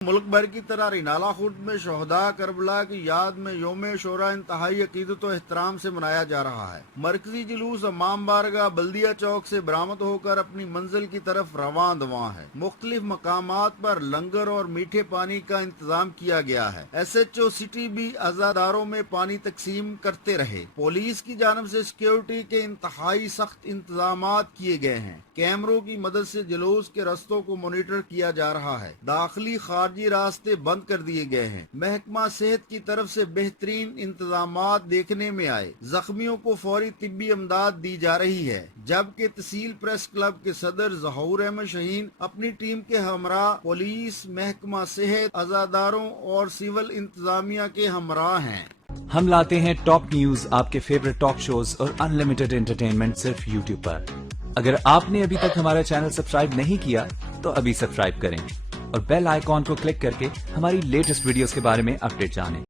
मुल्क भर की तरह रिनाला खुर्द में शहदा करबला की याद में योम शोरा इंतहाई अकीदत व एहतराम से मनाया जा रहा है। मरकजी जुलूस इमाम बारगाह बल्दिया चौक से बरामद होकर अपनी मंजिल की तरफ रवां दवां है। मुख्तलिफ मकामात पर लंगर और मीठे पानी का इंतजाम किया गया है। SHO सिटी भी अज़ादारों में पानी तकसीम करते रहे। पुलिस की जानब से सिक्योरिटी के इंतहाई सख्त इंतजामात किए गए हैं। कैमरों की मदद से जुलूस के रस्तों को मॉनिटर किया जा रहा है। दाखिली खारजी रास्ते बंद कर दिए गए हैं। महकमा सेहत की तरफ से बेहतरीन इंतजामात देखने में आए। जख्मियों को फौरी तिब्बी इमदाद दी जा रही है, जबकि तहसील प्रेस क्लब के सदर ज़हूर अहमद शहीन अपनी टीम के हमरा पुलिस, महकमा सेहत, अज़ादारों और सिविल इंतजामिया के हमरा हैं। हम लाते हैं टॉप न्यूज, आपके फेवरेट टॉक शोज और अनलिमिटेड एंटरटेनमेंट सिर्फ यूट्यूब पर। अगर आपने अभी तक हमारा चैनल सब्सक्राइब नहीं किया तो अभी सब्सक्राइब करें और बेल आइकॉन को क्लिक करके हमारी लेटेस्ट वीडियोस के बारे में अपडेट जानें।